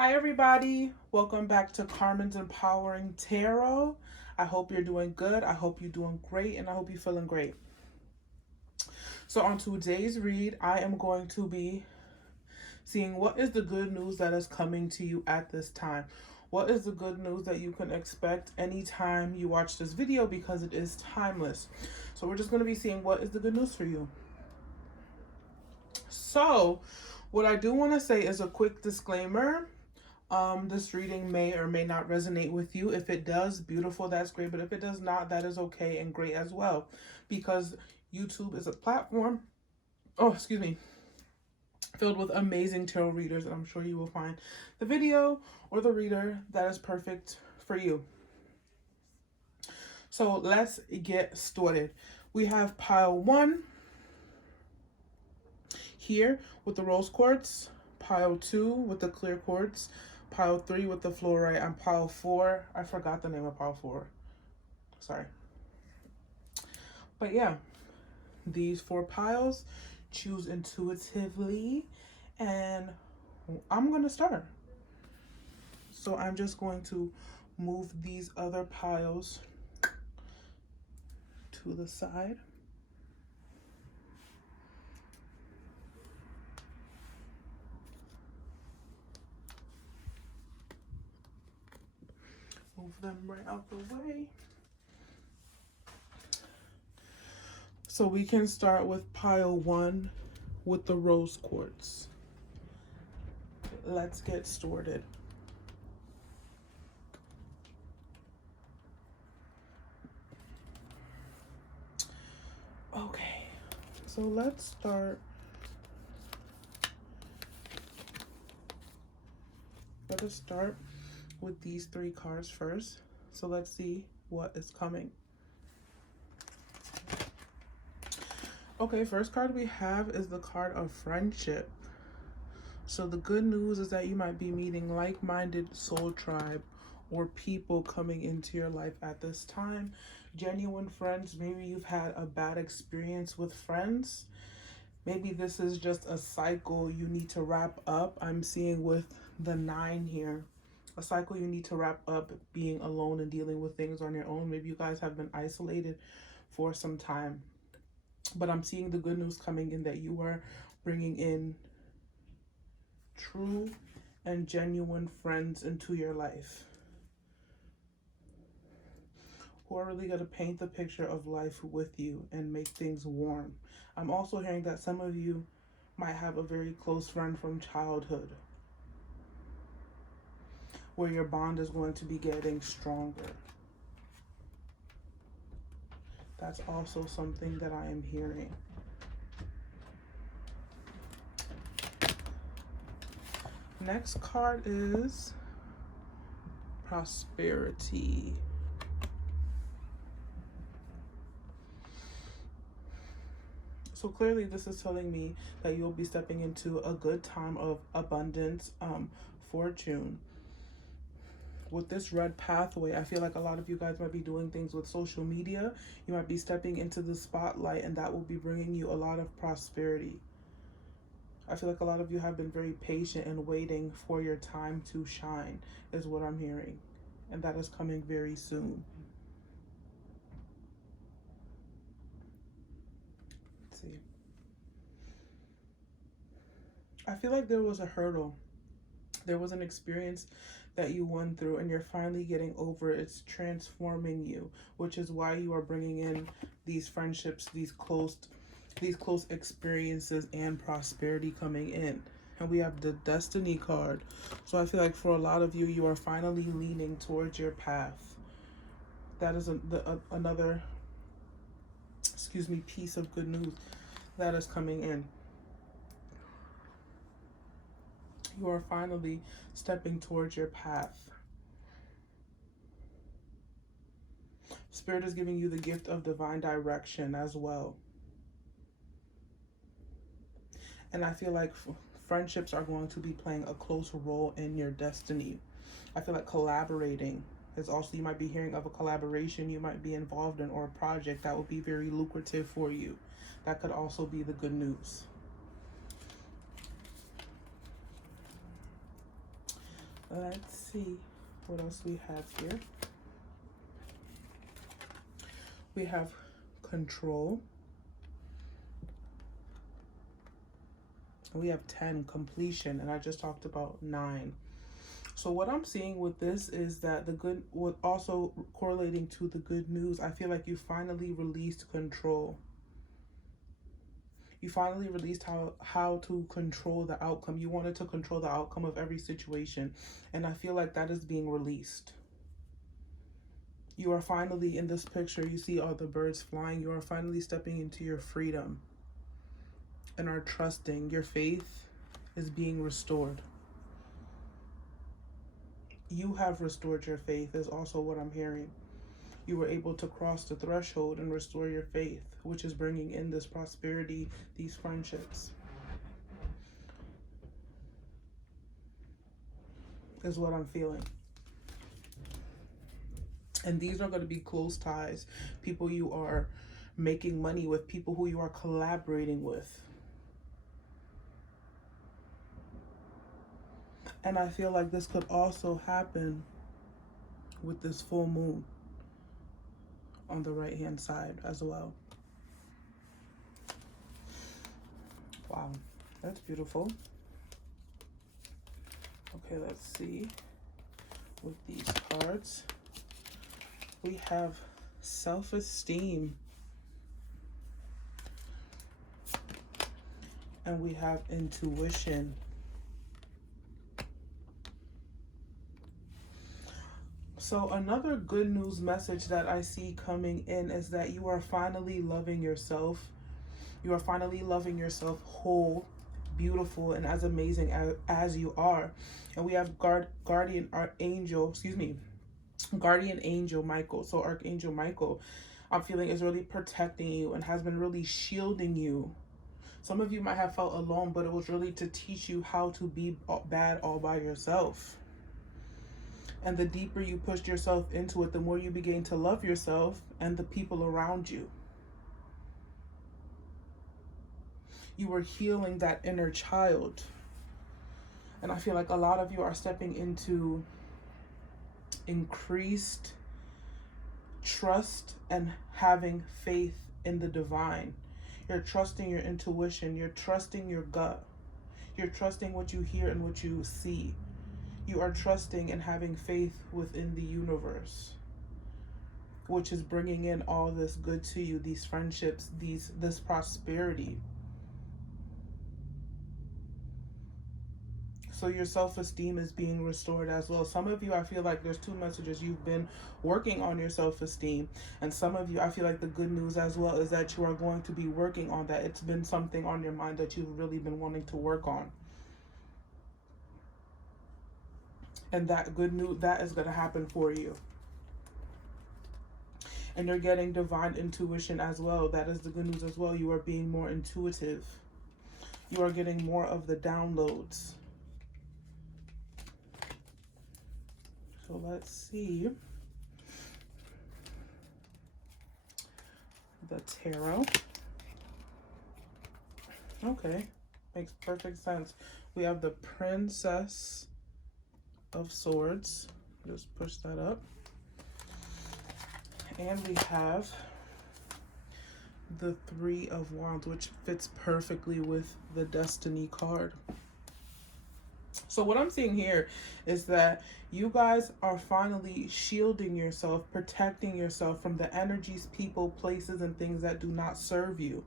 Hi everybody, welcome back to Carmen's Empowering Tarot. I hope you're doing good, I hope you're doing great, and I hope you're feeling great. So on today's read, I am going to be seeing what is the good news that is coming to you at this time. What is the good news that you can expect anytime you watch this video, because it is timeless. So we're just going to be seeing what is the good news for you. So what I do want to say is a quick disclaimer. This reading may or may not resonate with you. If it does, beautiful, that's great. But if it does not, that is okay and great as well. Because YouTube is a platform, filled with amazing tarot readers. And I'm sure you will find the video or the reader that is perfect for you. So let's get started. We have pile 1 here with the rose quartz, pile 2 with the clear quartz, pile 3 with the fluorite, and pile 4, I forgot the name of pile 4. Sorry. But yeah, these 4 piles, choose intuitively, and I'm going to start. So I'm just going to move these other piles to the side. Move them right out the way. So we can start with pile 1 with the rose quartz. Let's get started. Okay, so let's start. Let us start with these 3 cards first. So let's see what is coming. Okay, first card we have is the card of friendship. So the good news is that you might be meeting like-minded soul tribe or people coming into your life at this time. Genuine friends. Maybe you've had a bad experience with friends. Maybe this is just a cycle you need to wrap up. I'm seeing with the 9 here. A cycle you need to wrap up, being alone and dealing with things on your own. Maybe you guys have been isolated for some time. But I'm seeing the good news coming in that you are bringing in true and genuine friends into your life who are really going to paint the picture of life with you and make things warm. I'm also hearing that some of you might have a very close friend from childhood where your bond is going to be getting stronger. That's also something that I am hearing. Next card is prosperity. So clearly this is telling me that you'll be stepping into a good time of abundance, fortune. With this red pathway, I feel like a lot of you guys might be doing things with social media. You might be stepping into the spotlight, and that will be bringing you a lot of prosperity. I feel like a lot of you have been very patient and waiting for your time to shine, is what I'm hearing. And that is coming very soon. Let's see. I feel like there was a hurdle. There was an experience that you went through, and you're finally getting over it. It's transforming you, which is why you are bringing in these friendships, these close experiences, and prosperity coming in. And we have the Destiny card. So I feel like for a lot of you, you are finally leaning towards your path. That is another piece of good news that is coming in. You are finally stepping towards your path. Spirit is giving you the gift of divine direction as well. And I feel like friendships are going to be playing a close role in your destiny. I feel like collaborating is also, you might be hearing of a collaboration you might be involved in, or a project that will be very lucrative for you. That could also be the good news. Let's see what else we have here. We have control. We have 10, completion, and I just talked about 9. So what I'm seeing with this is that the good, with also correlating to the good news, I feel like you finally released control. You finally released how to control the outcome. You wanted to control the outcome of every situation, and I feel like that is being released. You are finally, in this picture, you see all the birds flying. You are finally stepping into your freedom and are trusting. Your faith is being restored. You have restored your faith is also what I'm hearing. You were able to cross the threshold and restore your faith, which is bringing in this prosperity, these friendships, is what I'm feeling. And these are going to be close ties, people you are making money with, people who you are collaborating with. And I feel like this could also happen with this full moon on the right hand side as well. Wow, that's beautiful. Okay, let's see with these cards. We have self-esteem. And we have intuition. So another good news message that I see coming in is that you are finally loving yourself. You are finally loving yourself whole, beautiful, and as amazing as you are. And we have guardian angel Michael. So Archangel Michael, I'm feeling, is really protecting you and has been really shielding you. Some of you might have felt alone, but it was really to teach you how to be bad all by yourself. And the deeper you pushed yourself into it, the more you begin to love yourself and the people around you. You were healing that inner child. And I feel like a lot of you are stepping into increased trust and having faith in the divine. You're trusting your intuition. You're trusting your gut. You're trusting what you hear and what you see. You are trusting and having faith within the universe, which is bringing in all this good to you, these friendships, this prosperity. So your self-esteem is being restored as well. Some of you, I feel like there's 2 messages. You've been working on your self-esteem. And some of you, I feel like the good news as well is that you are going to be working on that. It's been something on your mind that you've really been wanting to work on. And that good news, that is going to happen for you. And you're getting divine intuition as well. That is the good news as well. You are being more intuitive. You are getting more of the downloads. So let's see the tarot. Okay, makes perfect sense. We have the Princess of Swords. Just push that up. And we have the 3 of Wands, which fits perfectly with the Destiny card. So what I'm seeing here is that you guys are finally shielding yourself, protecting yourself from the energies, people, places, and things that do not serve you.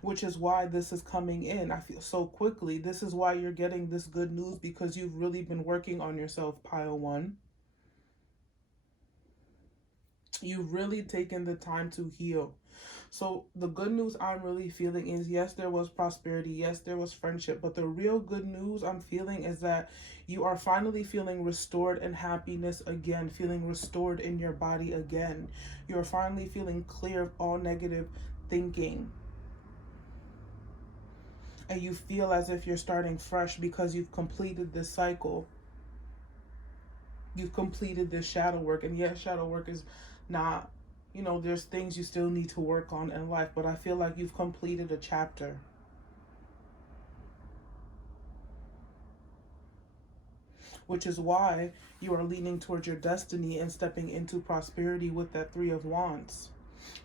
Which is why this is coming in, I feel, so quickly. This is why you're getting this good news, because you've really been working on yourself, pile 1. You've really taken the time to heal. So the good news I'm really feeling is, yes, there was prosperity. Yes, there was friendship. But the real good news I'm feeling is that you are finally feeling restored in happiness again, feeling restored in your body again. You're finally feeling clear of all negative thinking. And you feel as if you're starting fresh because you've completed this cycle. You've completed this shadow work. And yes, shadow work is not, you know, there's things you still need to work on in life, but I feel like you've completed a chapter. which is why you are leaning towards your destiny and stepping into prosperity with that Three of Wands.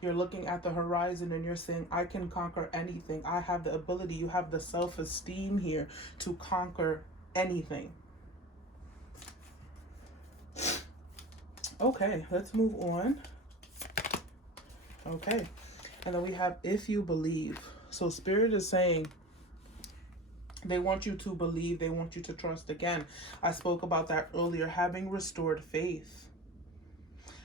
You're looking at the horizon and you're saying, I can conquer anything. I have the ability. You have the self-esteem here to conquer anything. Okay, let's move on. Okay, and then we have if you believe. So Spirit is saying they want you to believe. They want you to trust again. I spoke about that earlier. Having restored faith.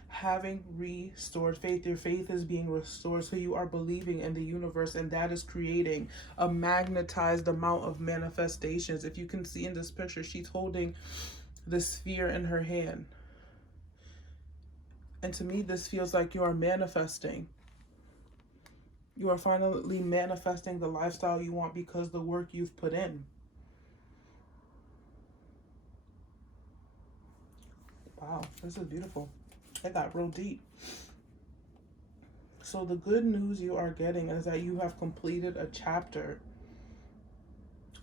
Having restored faith. Your faith is being restored. So you are believing in the universe, and that is creating a magnetized amount of manifestations. If you can see in this picture, she's holding the sphere in her hand. And to me, this feels like you are manifesting. You are finally manifesting the lifestyle you want because the work you've put in. Wow, this is beautiful. It got real deep. So the good news you are getting is that you have completed a chapter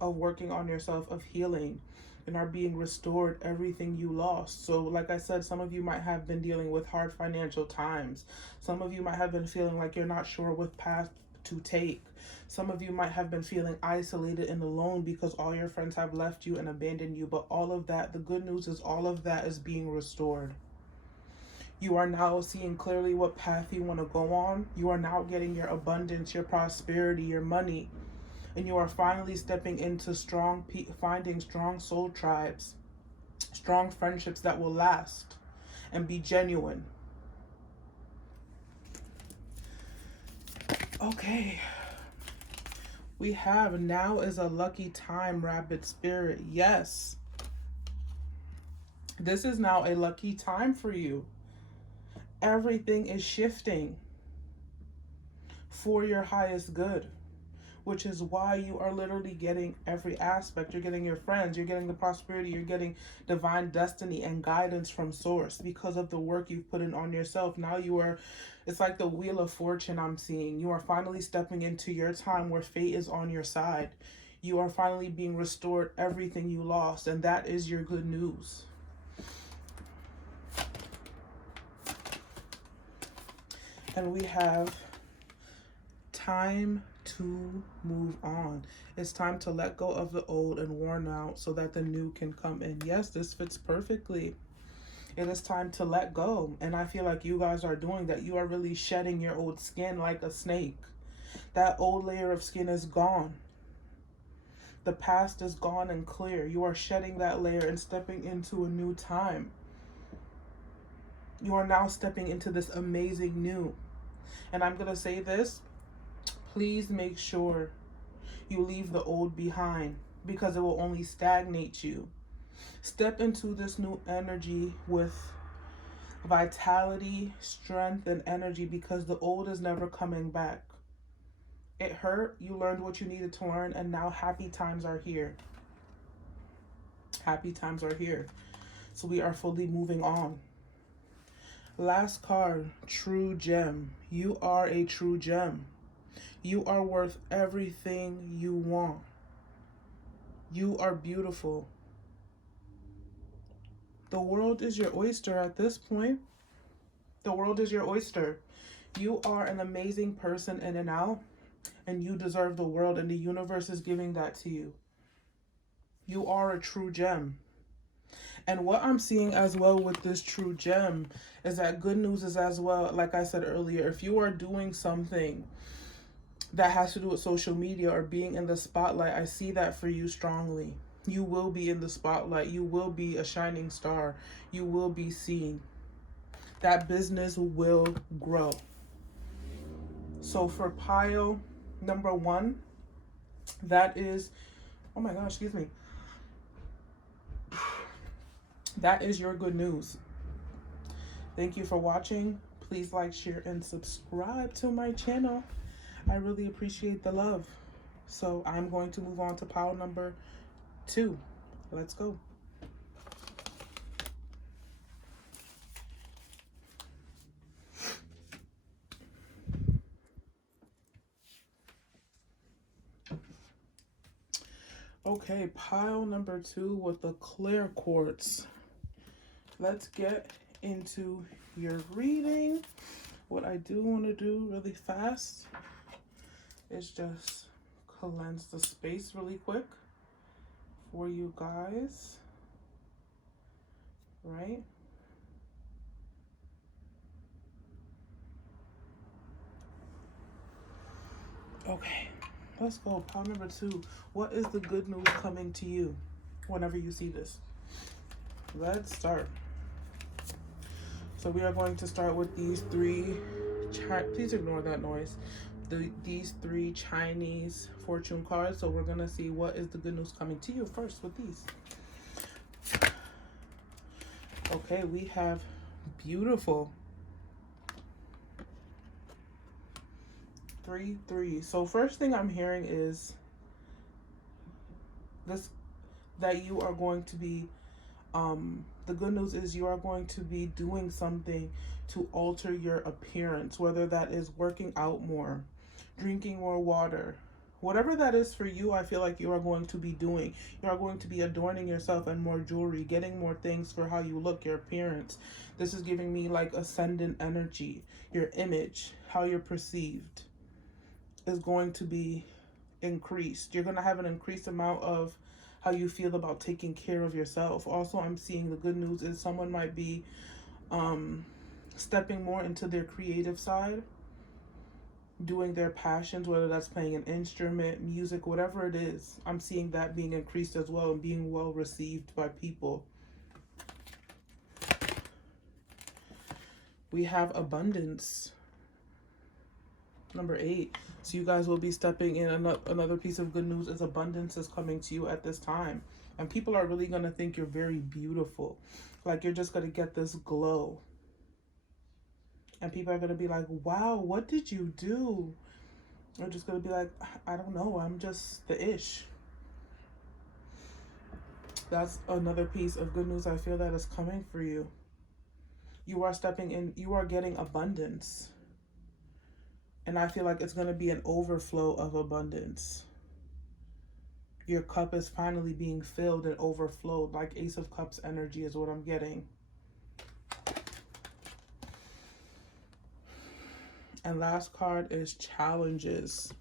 of working on yourself, of healing, and are being restored everything you lost. So like I said, some of you might have been dealing with hard financial times. Some of you might have been feeling like you're not sure what path to take. Some of you might have been feeling isolated and alone because all your friends have left you and abandoned you. But all of that, the good news is all of that is being restored. You are now seeing clearly what path you want to go on. You are now getting your abundance, your prosperity, your money. And you are finally stepping into finding strong soul tribes, strong friendships that will last and be genuine. Okay. We have now is a lucky time, Rabbit Spirit. Yes. This is now a lucky time for you. Everything is shifting for your highest good, which is why you are literally getting every aspect. You're getting your friends, you're getting the prosperity, you're getting divine destiny and guidance from source because of the work you've put in on yourself. Now you are, it's like the Wheel of Fortune I'm seeing. You are finally stepping into your time where fate is on your side. You are finally being restored everything you lost, and that is your good news. And we have time to move on. It's time to let go of the old and worn out so that the new can come in. Yes, this fits perfectly. It is time to let go. And I feel like you guys are doing that. You are really shedding your old skin like a snake. That old layer of skin is gone. The past is gone and clear. You are shedding that layer and stepping into a new time. You are now stepping into this amazing new. And I'm going to say this. Please make sure you leave the old behind because it will only stagnate you. Step into this new energy with vitality, strength, and energy because the old is never coming back. It hurt. You learned what you needed to learn, and now happy times are here. Happy times are here. So we are fully moving on. Last card, True Gem. You are a true gem. You are worth everything you want. You are beautiful. The world is your oyster at this point. The world is your oyster. You are an amazing person in and out, and you deserve the world, and the universe is giving that to you. You are a true gem. And what I'm seeing as well with this true gem is that good news is as well, like I said earlier, if you are doing something that has to do with social media or being in the spotlight, I see that for you strongly. You will be in the spotlight. You will be a shining star. You will be seen. That business will grow. So for pile number 1, that is, oh my gosh, excuse me. That is your good news. Thank you for watching. Please like, share, and subscribe to my channel. I really appreciate the love. So I'm going to move on to pile number 2. Let's go. Okay, pile number 2 with the clear quartz. Let's get into your reading. What I do want to do really fast is just cleanse the space really quick for you guys, right? Okay, let's go. Pile number 2. What is the good news coming to you whenever you see this? Let's start. So we are going to start with these 3, please ignore that noise. These 3 Chinese fortune cards. So we're going to see what is the good news coming to you first with these. Okay, we have beautiful. 3, 3. So first thing I'm hearing is this, that you are going to be, the good news is you are going to be doing something to alter your appearance, whether that is working out more, drinking more water, whatever that is for you. I feel like you are going to be doing. You are going to be adorning yourself and more jewelry, getting more things for how you look, your appearance. This is giving me like ascendant energy. Your image, how you're perceived, is going to be increased. You're going to have an increased amount of how you feel about taking care of yourself. Also, I'm seeing the good news is someone might be stepping more into their creative side, doing their passions, whether that's playing an instrument, music, whatever it is. I'm seeing that being increased as well and being well received by people. We have abundance. Number 8. So you guys will be stepping in. Another piece of good news is abundance is coming to you at this time. And people are really going to think you're very beautiful. Like you're just going to get this glow. And people are going to be like, wow, what did you do? You're just going to be like, I don't know. I'm just the ish. That's another piece of good news I feel that is coming for you. You are stepping in. You are getting abundance. And I feel like it's going to be an overflow of abundance. Your cup is finally being filled and overflowed. Like Ace of Cups energy is what I'm getting. And last card is challenges.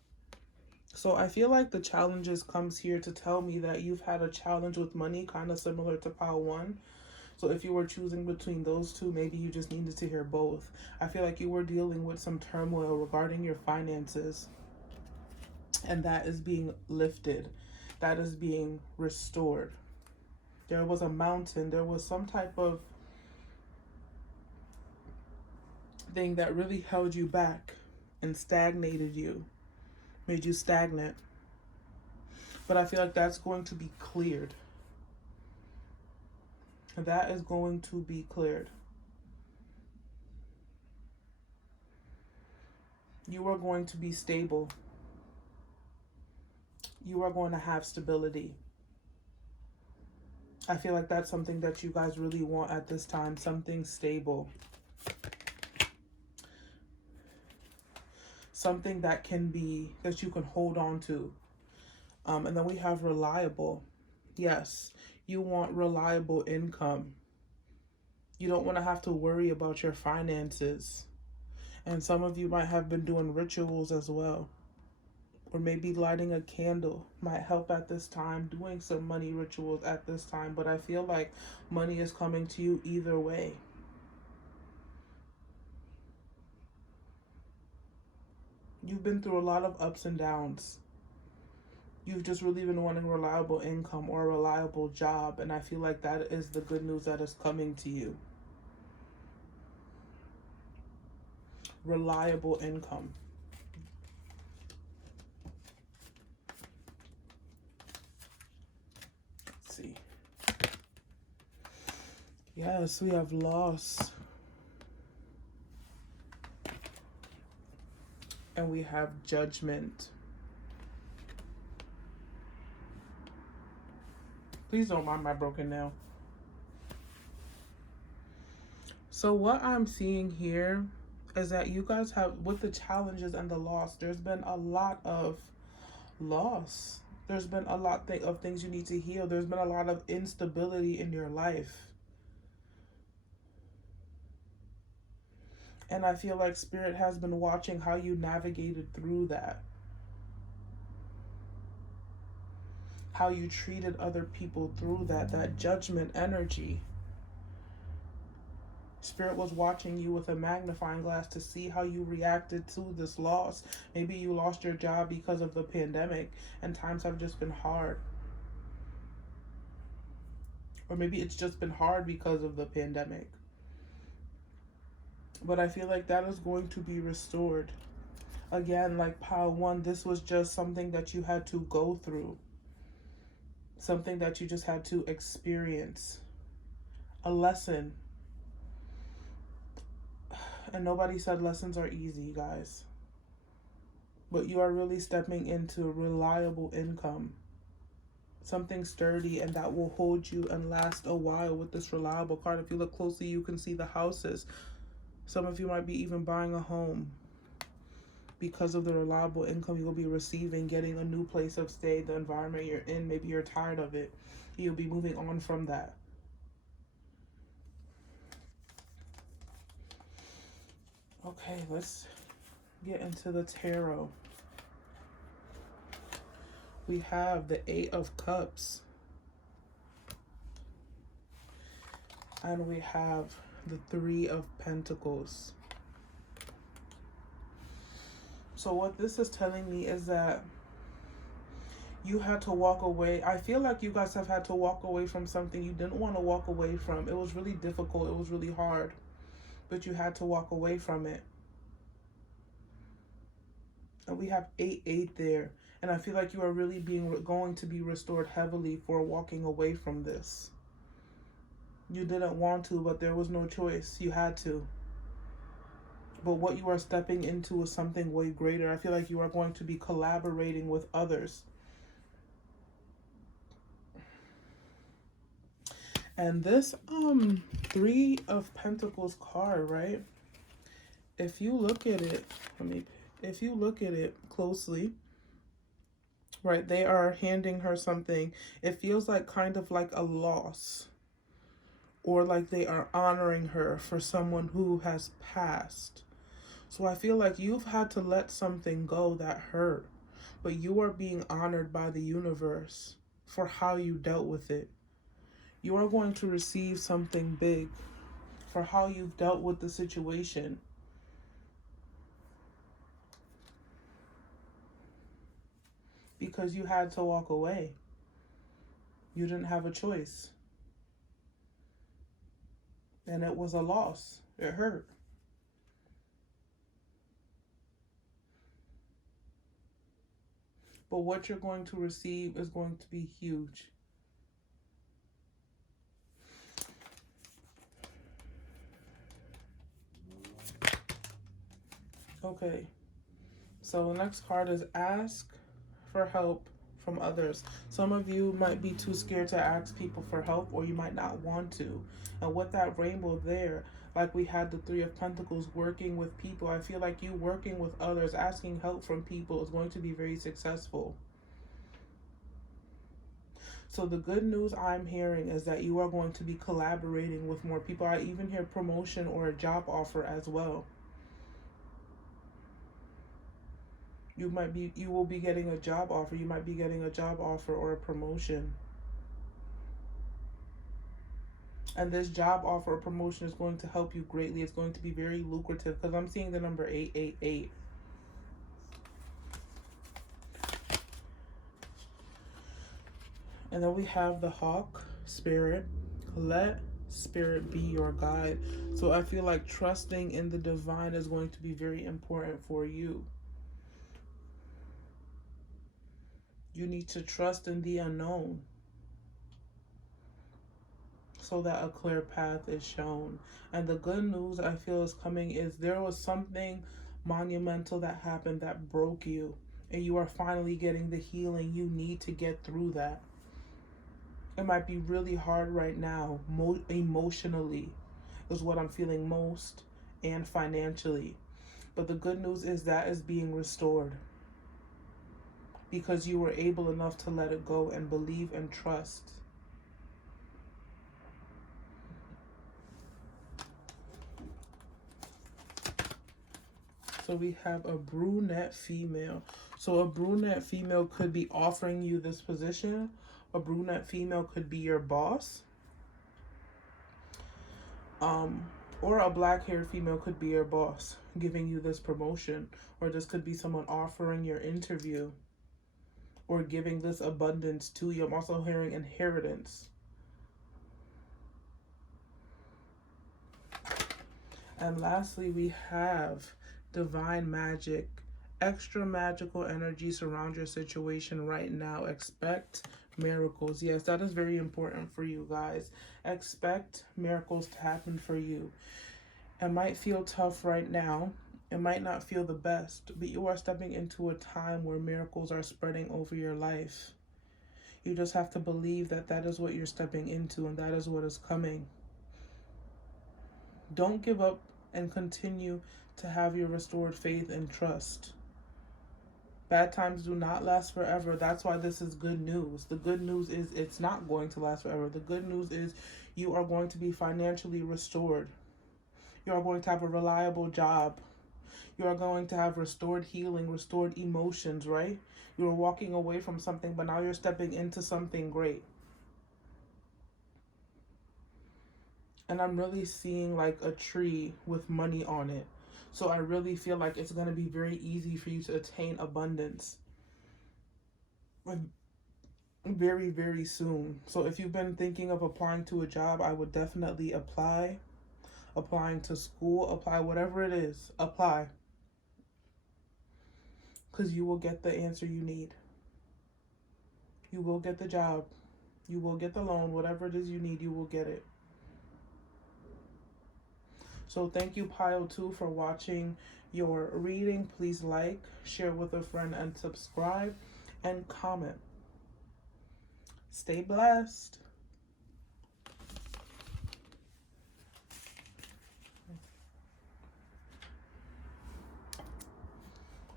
So I feel like the challenges comes here to tell me that you've had a challenge with money, kind of similar to pile 1. So if you were choosing between those 2, maybe you just needed to hear both. I feel like you were dealing with some turmoil regarding your finances. And that is being lifted. That is being restored. There was a mountain. There was some type of thing that really held you back and stagnated you. Made you stagnant. But I feel like that's going to be cleared. That is going to be cleared. You are going to be stable. You are going to have stability. I feel like that's something that you guys really want at this time. Something stable. Something that can be, that you can hold on to. And then we have reliable. Yes. You want reliable income. You don't want to have to worry about your finances. And some of you might have been doing rituals as well. Or maybe lighting a candle might help at this time. Doing some money rituals at this time. But I feel like money is coming to you either way. You've been through a lot of ups and downs. You've just really been wanting reliable income or a reliable job. And I feel like that is the good news that is coming to you. Reliable income. Let's see. Yes, we have loss. And we have judgment. Please don't mind my broken nail. So what I'm seeing here is that you guys have, with the challenges and the loss, there's been a lot of loss. There's been a lot of things you need to heal. There's been a lot of instability in your life. And I feel like Spirit has been watching how you navigated through that. How you treated other people through that judgment energy. Spirit was watching you with a magnifying glass to see how you reacted to this loss. Maybe you lost your job because of the pandemic and times have just been hard. Or maybe it's just been hard because of the pandemic. But I feel like that is going to be restored. Again, like pile one, this was just something that you had to go through. Something that you just had to experience. A lesson. And nobody said lessons are easy, guys. But you are really stepping into reliable income. Something sturdy and that will hold you and last a while with this reliable card. If you look closely, you can see the houses. Some of you might be even buying a home because of the reliable income you'll be receiving, getting a new place of stay, the environment you're in. Maybe you're tired of it. You'll be moving on from that. Okay, let's get into the tarot. We have the Eight of Cups. And we have the Three of Pentacles. So what this is telling me is that you had to walk away. I feel like you guys have had to walk away from something you didn't want to walk away from. It was really difficult. It was really hard. But you had to walk away from it. And we have 8-8 there. And I feel like you are really going to be restored heavily for walking away from this. You didn't want to, but there was no choice. You had to. But what you are stepping into is something way greater. I feel like you are going to be collaborating with others. And this Three of Pentacles card, right? If you look at it, if you look at it closely, right, they are handing her something. It feels like kind of like a loss. Or like they are honoring her for someone who has passed. So I feel like you've had to let something go that hurt. But you are being honored by the universe for how you dealt with it. You are going to receive something big for how you've dealt with the situation. Because you had to walk away. You didn't have a choice. And it was a loss. It hurt. But what you're going to receive is going to be huge. Okay. So the next card is ask for help from others. Some of you might be too scared to ask people for help, or you might not want to. And with that rainbow there, like we had the Three of Pentacles, working with people, I feel like you working with others, asking help from people is going to be very successful. So the good news I'm hearing is that you are going to be collaborating with more people. I even hear promotion or a job offer as well. You will be getting a job offer. You might be getting a job offer or a promotion. And this job offer or promotion is going to help you greatly. It's going to be very lucrative because I'm seeing the number 888. And then we have the Hawk Spirit. Let Spirit be your guide. So I feel like trusting in the divine is going to be very important for you. You need to trust in the unknown so that a clear path is shown. And the good news I feel is coming is there was something monumental that happened that broke you. And you are finally getting the healing you need to get through that. It might be really hard right now, emotionally is what I'm feeling most, and financially. But the good news is that is being restored. because you were able enough to let it go and believe and trust. So we have a brunette female. So a brunette female could be offering you this position. A brunette female could be your boss. Or a black-haired female could be your boss, giving you this promotion. Or this could be someone offering your interview, or giving this abundance to you. I'm also hearing inheritance. And lastly, we have divine magic. Extra magical energy surround your situation right now. Expect miracles. Yes, that is very important for you guys. Expect miracles to happen for you. It might feel tough right now. It might not feel the best, but you are stepping into a time where miracles are spreading over your life. You just have to believe that that is what you're stepping into, and that is what is coming. Don't give up, and continue to have your restored faith and trust. Bad times do not last forever. That's why this is good news. The good news is it's not going to last forever. The good news is you are going to be financially restored. You are going to have a reliable job. You are going to have restored healing, restored emotions, right? You are walking away from something, but now you're stepping into something great. And I'm really seeing like a tree with money on it. So I really feel like it's going to be very easy for you to attain abundance very, very soon. So if you've been thinking of applying to a job, I would definitely apply. Applying to school, apply, whatever it is, apply. Because you will get the answer you need. You will get the job. You will get the loan. Whatever it is you need, you will get it. So thank you, Pile 2, for watching your reading. Please like, share with a friend, and subscribe, and comment. Stay blessed.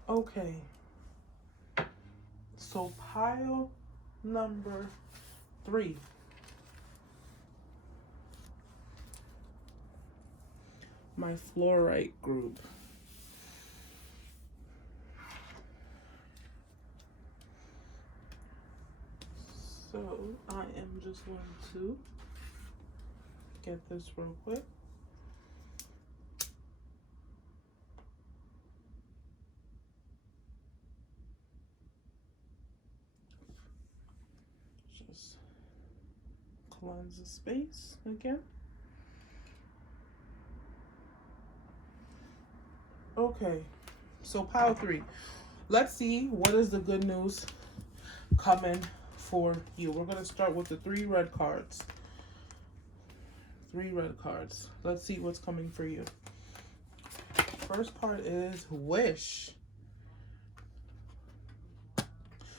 Okay. So pile number 3. My fluorite group. So I am just going to get this real quick. Just cleanse the space again. Okay, so pile 3. Let's see what is the good news coming for you. We're going to start with the 3 red cards. 3 red cards. Let's see what's coming for you. First part is wish.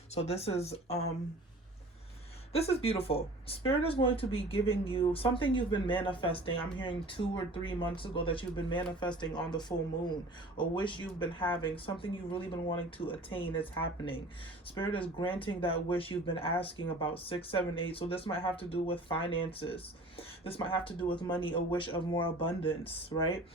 So this is beautiful. Spirit is going to be giving you something you've been manifesting. I'm hearing 2 or 3 months ago that you've been manifesting on the full moon. A wish you've been having, something you've really been wanting to attain is happening. Spirit is granting that wish you've been asking about 6, 7, 8. So this might have to do with finances. This might have to do with money, a wish of more abundance, right?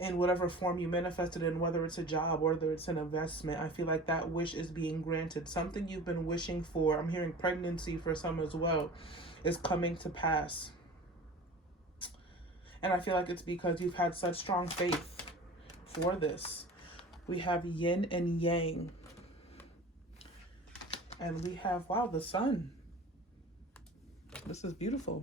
In whatever form you manifested in, whether it's a job, whether it's an investment. I feel like that wish is being granted. Something you've been wishing for, I'm hearing pregnancy for some as well, is coming to pass. And I feel like it's because you've had such strong faith for this. We have yin and yang. And we have, wow, the sun. This is beautiful.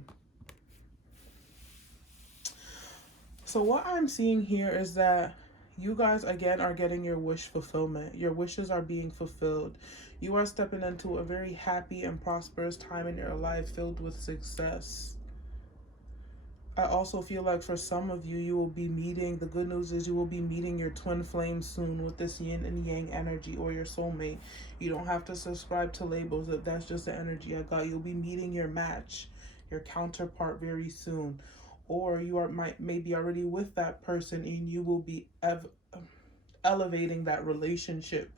So what I'm seeing here is that you guys, again, are getting your wish fulfillment. Your wishes are being fulfilled. You are stepping into a very happy and prosperous time in your life filled with success. I also feel like for some of you, you will be meeting, the good news is you will be meeting your twin flame soon with this yin and yang energy, or your soulmate. You don't have to subscribe to labels. If that's just the energy I got, you'll be meeting your match, your counterpart very soon. Or you are maybe already with that person, and you will be elevating that relationship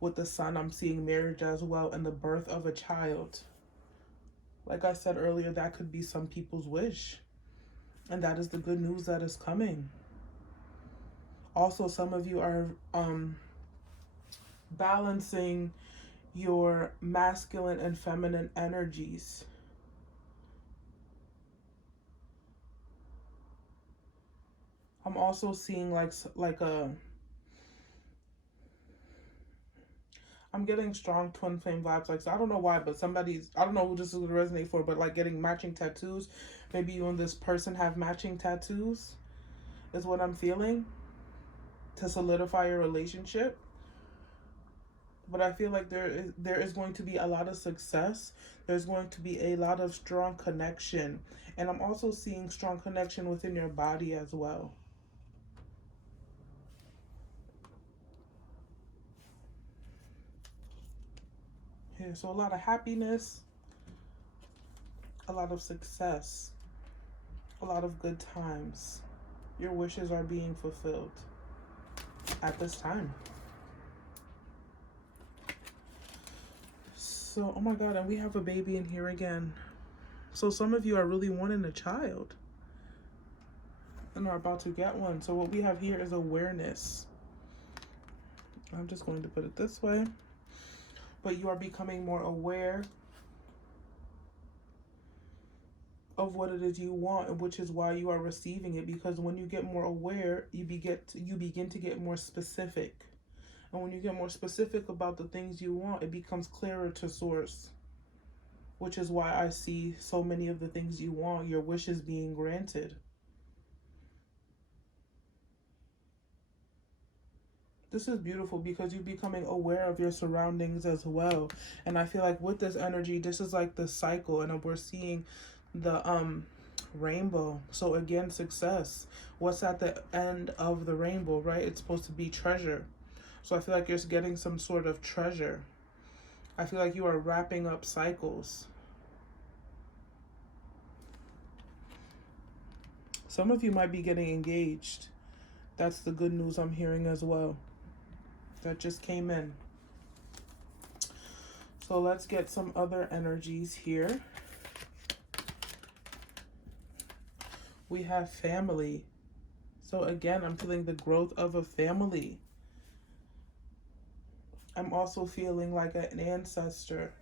With the sun, I'm seeing marriage as well and the birth of a child. Like I said earlier, that could be some people's wish. And that is the good news that is coming. Also, some of you are balancing your masculine and feminine energies. I'm also seeing I'm getting strong twin flame vibes. Like, so I don't know why, but I don't know who this is going to resonate for, but like getting matching tattoos. Maybe you and this person have matching tattoos is what I'm feeling to solidify your relationship. But I feel like there is going to be a lot of success. There's going to be a lot of strong connection. And I'm also seeing strong connection within your body as well. Yeah, so a lot of happiness, a lot of success, a lot of good times. Your wishes are being fulfilled at this time. So, oh my God, and we have a baby in here again. So some of you are really wanting a child and are about to get one. So what we have here is awareness. I'm just going to put it this way. But you are becoming more aware of what it is you want, which is why you are receiving it. Because when you get more aware, you begin to get more specific. And when you get more specific about the things you want, it becomes clearer to source. Which is why I see so many of the things you want, your wishes being granted. This is beautiful because you're becoming aware of your surroundings as well. And I feel like with this energy, this is like the cycle. And we're seeing the rainbow. So again, success. What's at the end of the rainbow, right? It's supposed to be treasure. So I feel like you're getting some sort of treasure. I feel like you are wrapping up cycles. Some of you might be getting engaged. That's the good news I'm hearing as well. That just came in. So let's get some other energies here. We have family. So again, I'm feeling the growth of a family. I'm also feeling like an ancestor.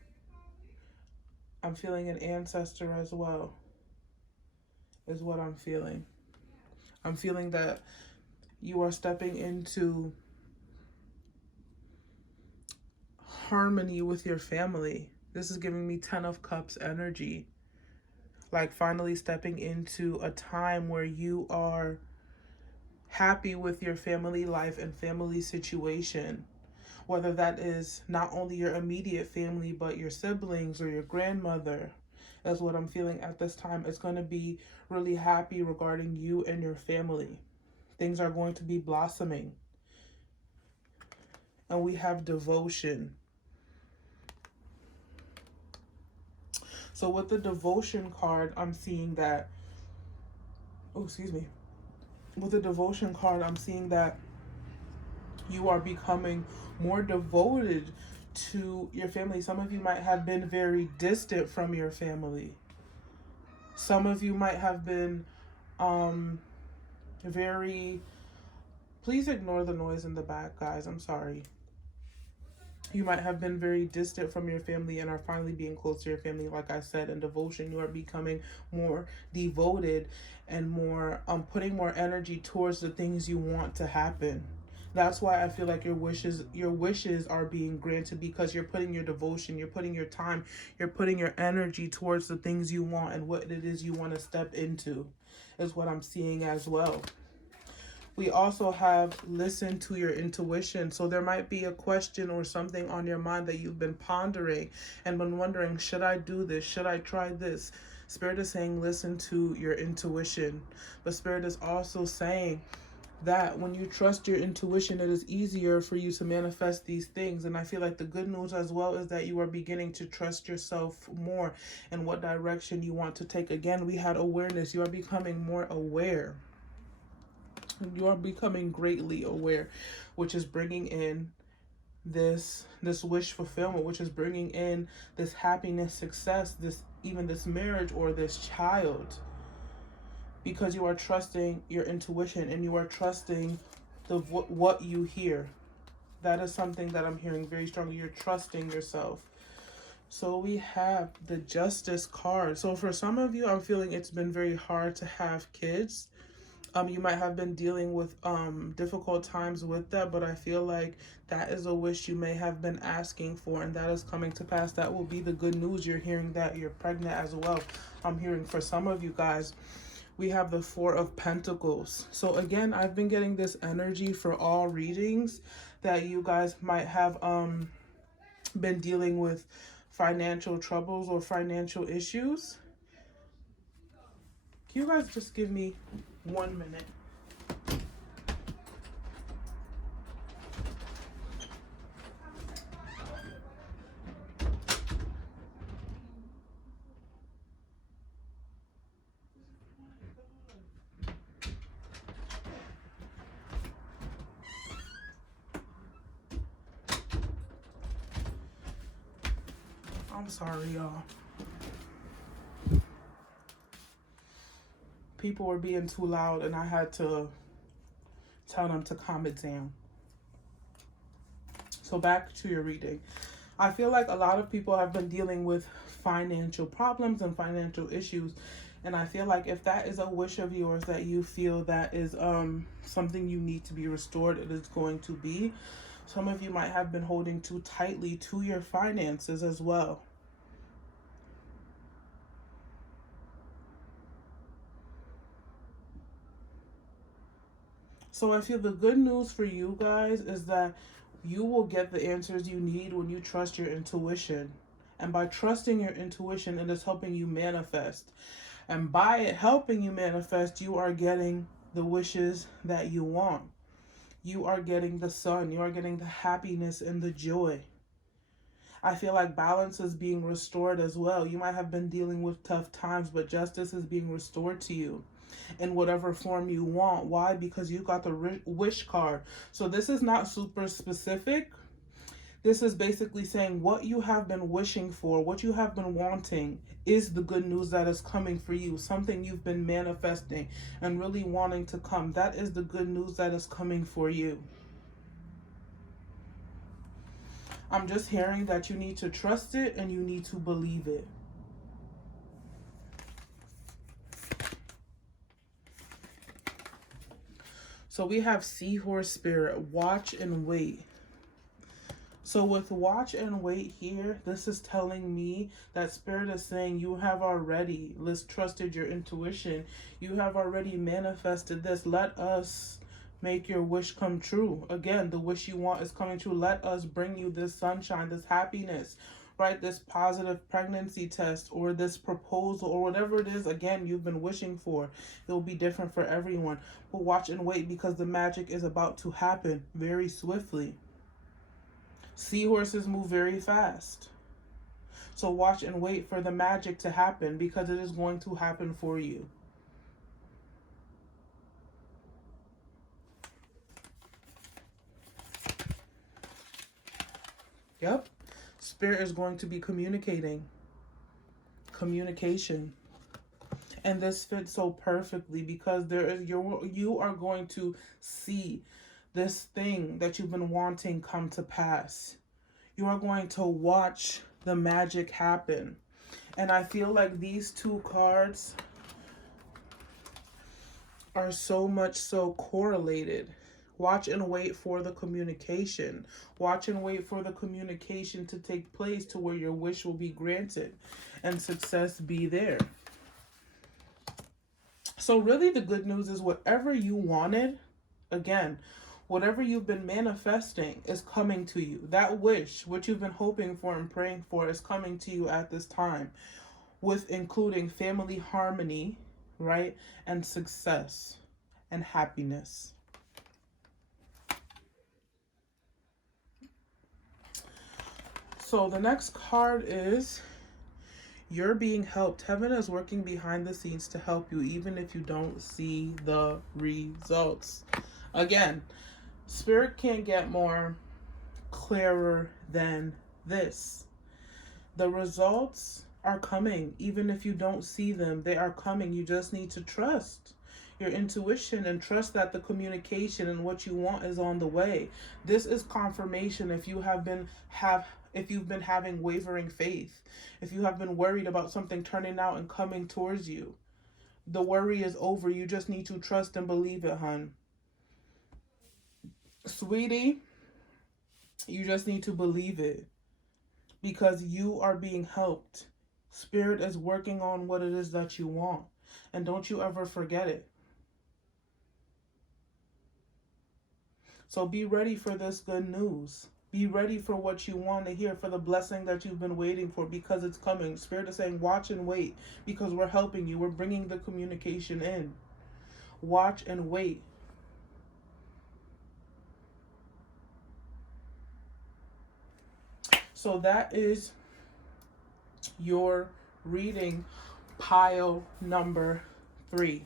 I'm feeling an ancestor as well, is what I'm feeling. I'm feeling that you are stepping into harmony with your family. This is giving me 10 of Cups energy. Like finally stepping into a time where you are happy with your family life and family situation. Whether that is not only your immediate family, but your siblings or your grandmother. That's what I'm feeling at this time. It's going to be really happy regarding you and your family. Things are going to be blossoming. And we have devotion. So with the devotion card, I'm seeing that, With the devotion card, I'm seeing that you are becoming more devoted to your family. Some of you might have been very distant from your family. Some of you might have been very... Please ignore the noise in the back, guys. I'm sorry. You might have been very distant from your family and are finally being close to your family. Like I said, in devotion, you are becoming more devoted and more putting more energy towards the things you want to happen. That's why I feel like your wishes are being granted, because you're putting your devotion, you're putting your time, you're putting your energy towards the things you want and what it is you want to step into, is what I'm seeing as well. We also have listen to your intuition. So there might be a question or something on your mind that you've been pondering and been wondering, should I do this? Should I try this? Spirit is saying, listen to your intuition. But Spirit is also saying that when you trust your intuition, it is easier for you to manifest these things. And I feel like the good news as well is that you are beginning to trust yourself more and what direction you want to take. Again, we had awareness. You are becoming more aware. You are becoming greatly aware, which is bringing in this wish fulfillment, which is bringing in this happiness, success, this marriage or this child, because you are trusting your intuition and you are trusting what you hear. That is something that I'm hearing very strongly. You're trusting yourself. So we have the Justice card. So for some of you, I'm feeling it's been very hard to have kids. You might have been dealing with difficult times with that, but I feel like that is a wish you may have been asking for, and that is coming to pass. That will be the good news. You're hearing that you're pregnant as well. I'm hearing for some of you guys, we have the Four of Pentacles. So again, I've been getting this energy for all readings that you guys might have been dealing with financial troubles or financial issues. Can you guys just give me 1 minute? I'm sorry, y'all. People were being too loud and I had to tell them to calm it down. So back to your reading. I feel like a lot of people have been dealing with financial problems and financial issues. And I feel like if that is a wish of yours that you feel that is something you need to be restored, it is going to be. Some of you might have been holding too tightly to your finances as well. So I feel the good news for you guys is that you will get the answers you need when you trust your intuition. And by trusting your intuition, it is helping you manifest. And by it helping you manifest, you are getting the wishes that you want. You are getting the sun. You are getting the happiness and the joy. I feel like balance is being restored as well. You might have been dealing with tough times, but justice is being restored to you in whatever form you want. Why? Because you got the wish card. So this is not super specific. This is basically saying what you have been wishing for, what you have been wanting is the good news that is coming for you. Something you've been manifesting and really wanting to come. That is the good news that is coming for you. I'm just hearing that you need to trust it and you need to believe it. So we have Seahorse Spirit, watch and wait. So with watch and wait here, this is telling me that Spirit is saying you have already trusted your intuition. You have already manifested this. Let us make your wish come true. Again, the wish you want is coming true. Let us bring you this sunshine, this happiness, right? This positive pregnancy test or this proposal or whatever it is, again, you've been wishing for. It will be different for everyone. But watch and wait because the magic is about to happen very swiftly. Seahorses move very fast. So watch and wait for the magic to happen because it is going to happen for you. Yep. Spirit is going to be communicating. Communication. And this fits so perfectly because you are going to see this thing that you've been wanting come to pass. You are going to watch the magic happen. And I feel like these two cards are so much so correlated. Watch and wait for the communication. Watch and wait for the communication to take place to where your wish will be granted and success be there. So really the good news is whatever you wanted, again, whatever you've been manifesting is coming to you. That wish, what you've been hoping for and praying for, is coming to you at this time, with including family harmony, right? And success and happiness. So the next card is you're being helped. Heaven is working behind the scenes to help you, even if you don't see the results. Again, Spirit can't get more clearer than this. The results are coming. Even if you don't see them, they are coming. You just need to trust your intuition and trust that the communication and what you want is on the way. This is confirmation. If you've been having wavering faith, if you have been worried about something turning out and coming towards you, the worry is over. You just need to trust and believe it, hun. Sweetie, you just need to believe it, because you are being helped. Spirit is working on what it is that you want. And don't you ever forget it. So be ready for this good news. Be ready for what you want to hear, for the blessing that you've been waiting for, because it's coming. Spirit is saying, watch and wait, because we're helping you. We're bringing the communication in. Watch and wait. So that is your reading, pile number 3.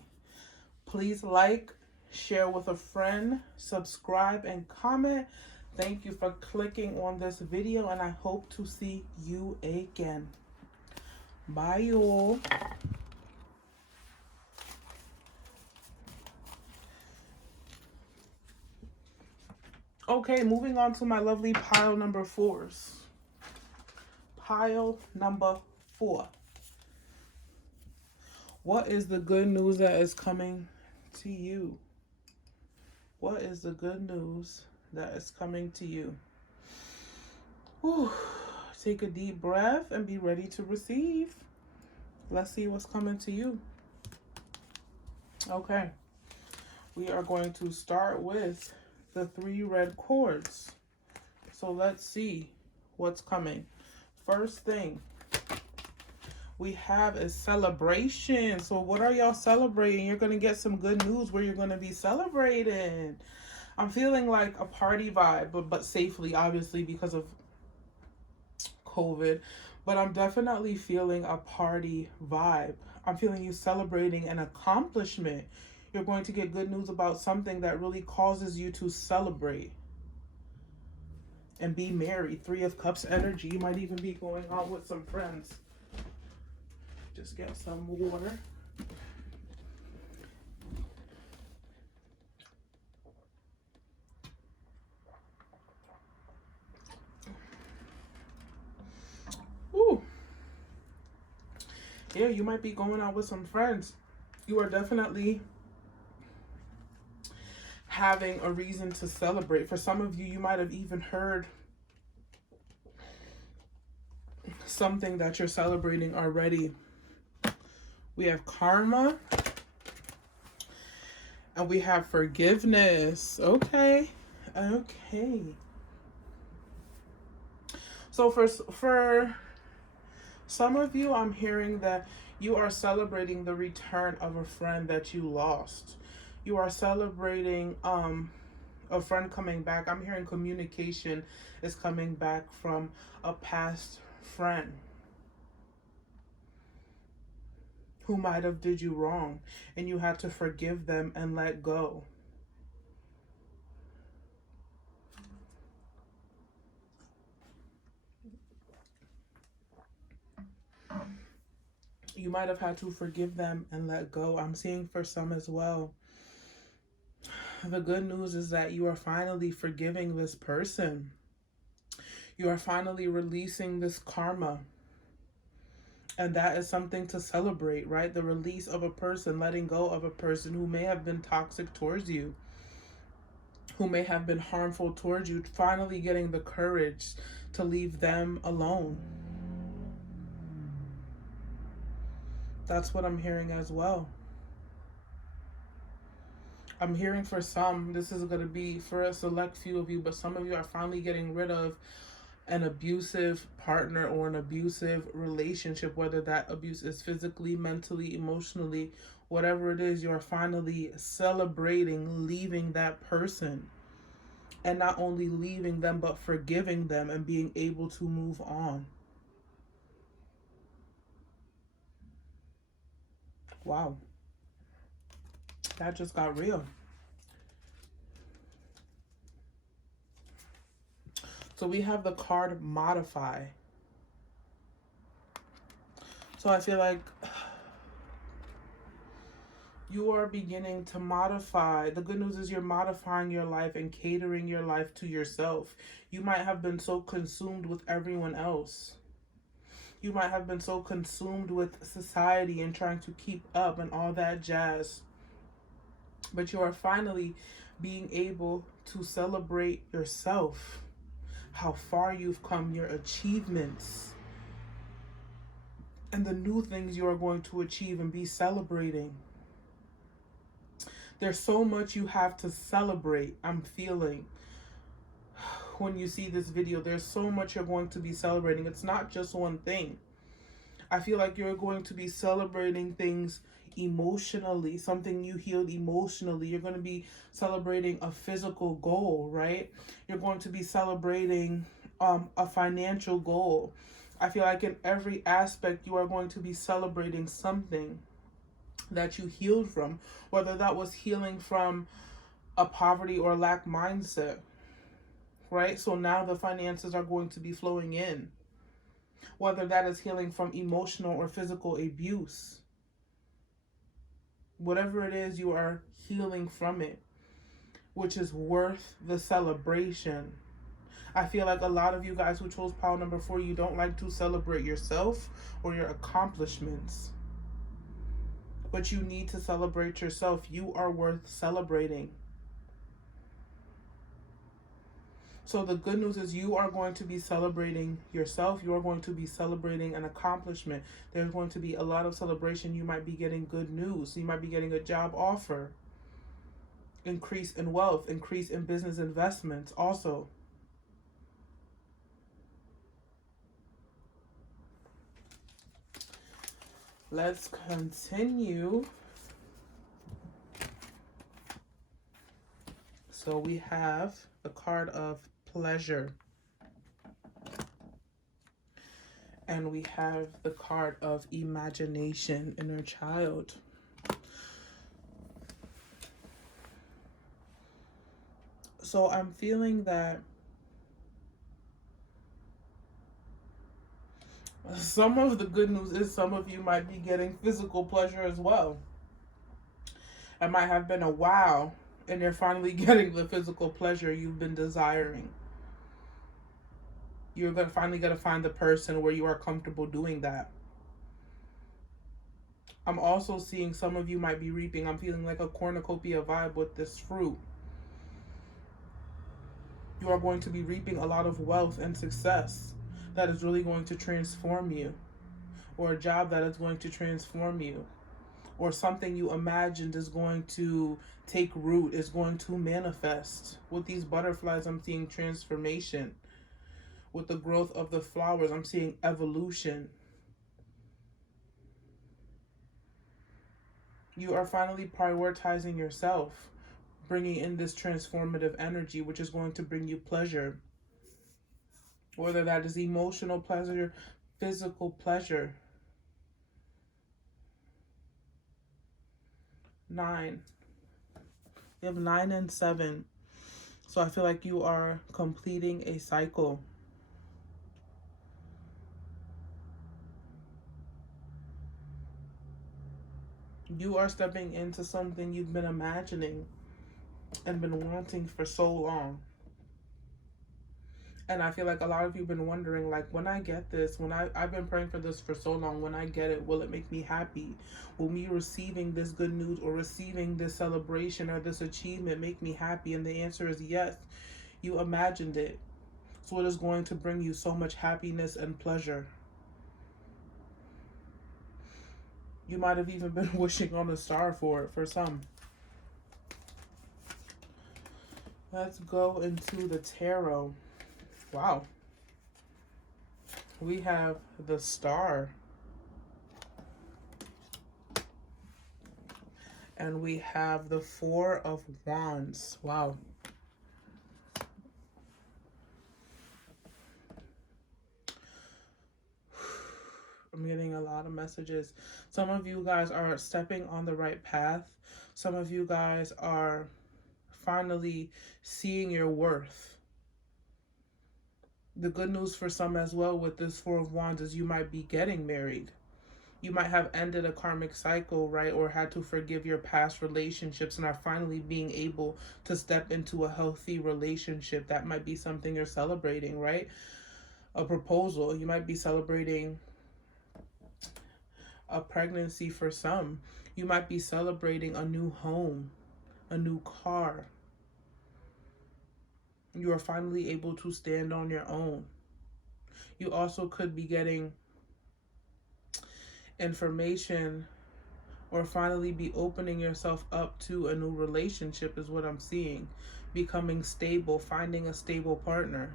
Please like, share with a friend, subscribe, and comment. Thank you for clicking on this video, and I hope to see you again. Bye, y'all. Okay, moving on to my lovely pile number 4s. Pile number 4. What is the good news that is coming to you? What is the good news that is coming to you? Whew. Take a deep breath and be ready to receive. Let's see what's coming to you. Okay. We are going to start with the 3 red cords. So let's see what's coming. First thing we have is celebration. So what are y'all celebrating? You're going to get some good news where you're going to be celebrating. I'm feeling like a party vibe, but safely, obviously, because of COVID. But I'm definitely feeling a party vibe. I'm feeling you celebrating an accomplishment. You're going to get good news about something that really causes you to celebrate and be merry. 3 of Cups energy. You might even be going out with some friends. Just get some water. Ooh. Yeah, you might be going out with some friends. You are definitely having a reason to celebrate. For some of you, you might have even heard something that you're celebrating already. We have karma. And we have forgiveness. Okay. Okay. So for some of you, I'm hearing that you are celebrating the return of a friend that you lost. You are celebrating a friend coming back. I'm hearing communication is coming back from a past friend who might have did you wrong, and you had to forgive them and let go. You might have had to forgive them and let go. I'm seeing for some as well. The good news is that you are finally forgiving this person. You are finally releasing this karma. And that is something to celebrate, right? The release of a person, letting go of a person who may have been toxic towards you, who may have been harmful towards you, finally getting the courage to leave them alone. That's what I'm hearing as well. I'm hearing for some, this is going to be for a select few of you, but some of you are finally getting rid of an abusive partner or an abusive relationship, whether that abuse is physically, mentally, emotionally, whatever it is. You're finally celebrating leaving that person, and not only leaving them, but forgiving them and being able to move on. Wow, that just got real. So we have the card modify. So I feel like you are beginning to modify. The good news is you're modifying your life and catering your life to yourself. You might have been so consumed with everyone else. You might have been so consumed with society and trying to keep up and all that jazz. But you are finally being able to celebrate yourself, how far you've come, your achievements, and the new things you are going to achieve and be celebrating. There's so much you have to celebrate, I'm feeling. When you see this video, there's so much you're going to be celebrating. It's not just one thing. I feel like you're going to be celebrating things emotionally, something you healed emotionally. You're going to be celebrating a physical goal, right? You're going to be celebrating a financial goal. I feel like in every aspect you are going to be celebrating something that you healed from, whether that was healing from a poverty or lack mindset, right? So now the finances are going to be flowing in, whether that is healing from emotional or physical abuse. Whatever it is, you are healing from it, which is worth the celebration. I feel like a lot of you guys who chose pile number 4, you don't like to celebrate yourself or your accomplishments. But you need to celebrate yourself. You are worth celebrating. So the good news is you are going to be celebrating yourself. You are going to be celebrating an accomplishment. There's going to be a lot of celebration. You might be getting good news. You might be getting a job offer. Increase in wealth. Increase in business investments also. Let's continue. So we have the card of pleasure. And we have the card of imagination, inner child. So I'm feeling that some of the good news is some of you might be getting physical pleasure as well. It might have been a while and you're finally getting the physical pleasure you've been desiring. You're finally going to find the person where you are comfortable doing that. I'm also seeing some of you might be reaping. I'm feeling like a cornucopia vibe with this fruit. You are going to be reaping a lot of wealth and success that is really going to transform you, or a job that is going to transform you, or something you imagined is going to take root, is going to manifest. With these butterflies, I'm seeing transformation. With the growth of the flowers, I'm seeing evolution. You are finally prioritizing yourself, bringing in this transformative energy, which is going to bring you pleasure. Whether that is emotional pleasure, physical pleasure. 9. We have 9 and 7. So I feel like you are completing a cycle. You are stepping into something you've been imagining and been wanting for so long. And I feel like a lot of you have been wondering, like, when I get this, I've been praying for this for so long, when I get it, will it make me happy? Will me receiving this good news or receiving this celebration or this achievement make me happy? And the answer is yes. You imagined it. So it is going to bring you so much happiness and pleasure. You might have even been wishing on a star for it for some. Let's go into the tarot. Wow. We have the Star. And we have the Four of Wands. Wow. I'm getting a lot of messages. Some of you guys are stepping on the right path. Some of you guys are finally seeing your worth. The good news for some as well with this Four of Wands is you might be getting married. You might have ended a karmic cycle, right? Or had to forgive your past relationships and are finally being able to step into a healthy relationship. That might be something you're celebrating, right? A proposal. You might be celebrating a pregnancy for some. You might be celebrating a new home, a new car. You are finally able to stand on your own. You also could be getting information or finally be opening yourself up to a new relationship is what I'm seeing. Becoming stable, finding a stable partner.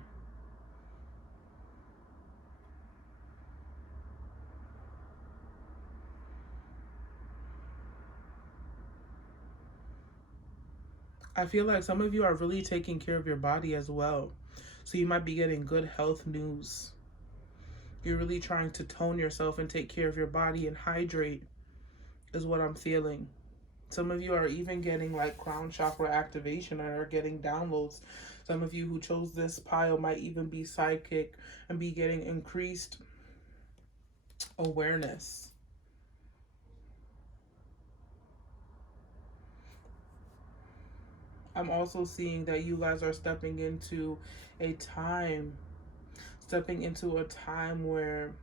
I feel like some of you are really taking care of your body as well. So you might be getting good health news. You're really trying to tone yourself and take care of your body and hydrate is what I'm feeling. Some of you are even getting like crown chakra activation and are getting downloads. Some of you who chose this pile might even be psychic and be getting increased awareness. I'm also seeing that you guys are stepping into a time where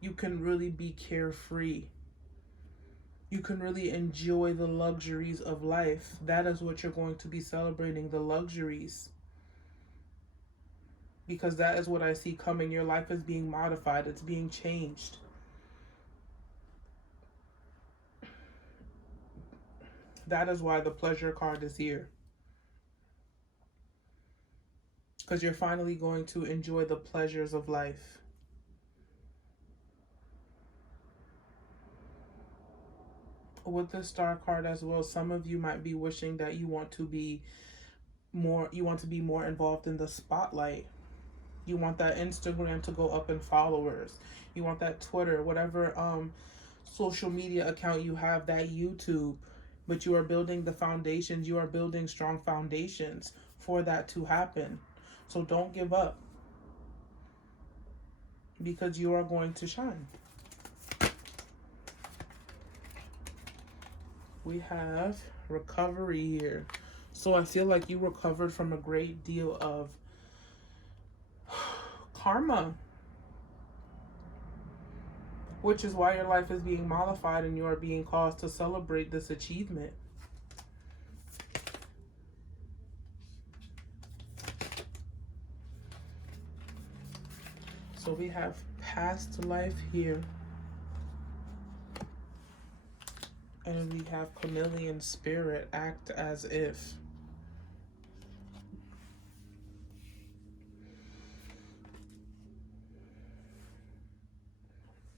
you can really be carefree. You can really enjoy the luxuries of life. That is what you're going to be celebrating, the luxuries. Because that is what I see coming. Your life is being modified. It's being changed. That is why the pleasure card is here. Because you're finally going to enjoy the pleasures of life. With the star card as well, some of you might be wishing that you want to be more involved in the spotlight. You want that Instagram to go up in followers. You want that Twitter, whatever social media account you have, that YouTube. But you are building the foundations. You are building strong foundations for that to happen. So don't give up, because you are going to shine. We have recovery here. So I feel like you recovered from a great deal of karma, which is why your life is being modified and you are being caused to celebrate this achievement. So we have past life here. And we have chameleon spirit, act as if.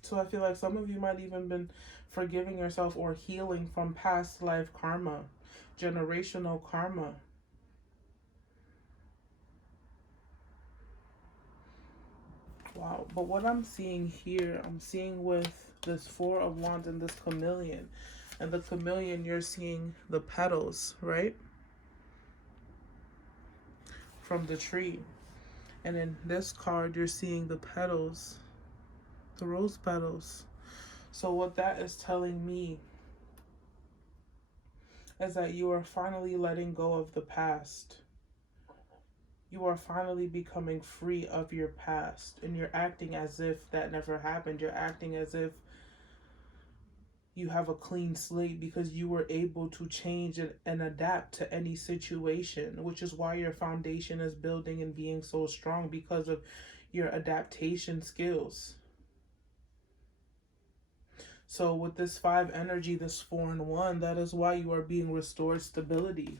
So I feel like some of you might even been forgiving yourself or healing from past life karma, generational karma. Wow, but what I'm seeing here, I'm seeing with this Four of Wands and this chameleon. And the chameleon, you're seeing the petals, right? From the tree. And in this card, you're seeing the petals, the rose petals. So what that is telling me is that you are finally letting go of the past. You are finally becoming free of your past. And you're acting as if that never happened. You're acting as if you have a clean slate because you were able to change and adapt to any situation, which is why your foundation is building and being so strong, because of your adaptation skills. So with this 5 energy, this 4 and 1, that is why you are being restored stability.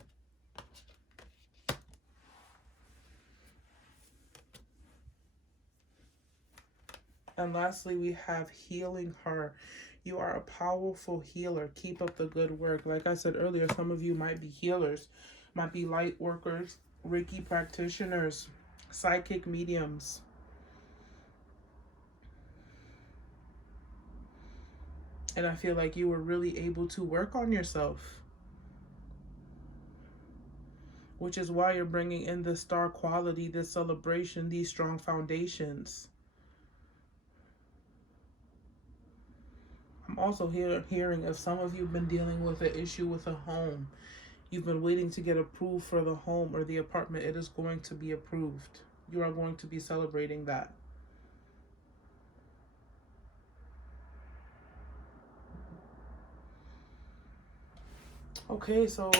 And lastly, we have healing her. You are a powerful healer. Keep up the good work. Like I said earlier, some of you might be healers, might be light workers, Reiki practitioners, psychic mediums. And I feel like you were really able to work on yourself. which is why you're bringing in this star quality, this celebration, these strong foundations. I'm also hearing if some of you have been dealing with an issue with a home. You've been waiting to get approved for the home or the apartment. It is going to be approved. You are going to be celebrating that. Okay, so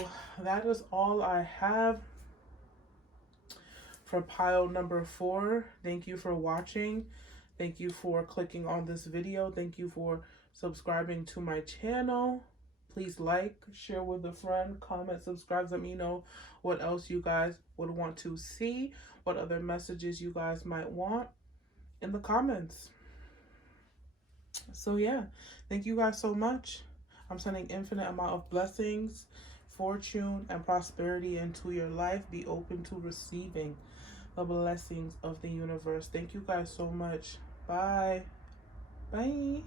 that is all I have for pile number 4. Thank you for watching. Thank you for clicking on this video. Thank you for subscribing to my channel. Please like, share with a friend, comment, subscribe. Let me know what else you guys would want to see, what other messages you guys might want in the comments. So yeah, thank you guys so much. I'm sending infinite amount of blessings, fortune, and prosperity into your life. Be open to receiving the blessings of the universe. Thank you guys so much. Bye. Bye.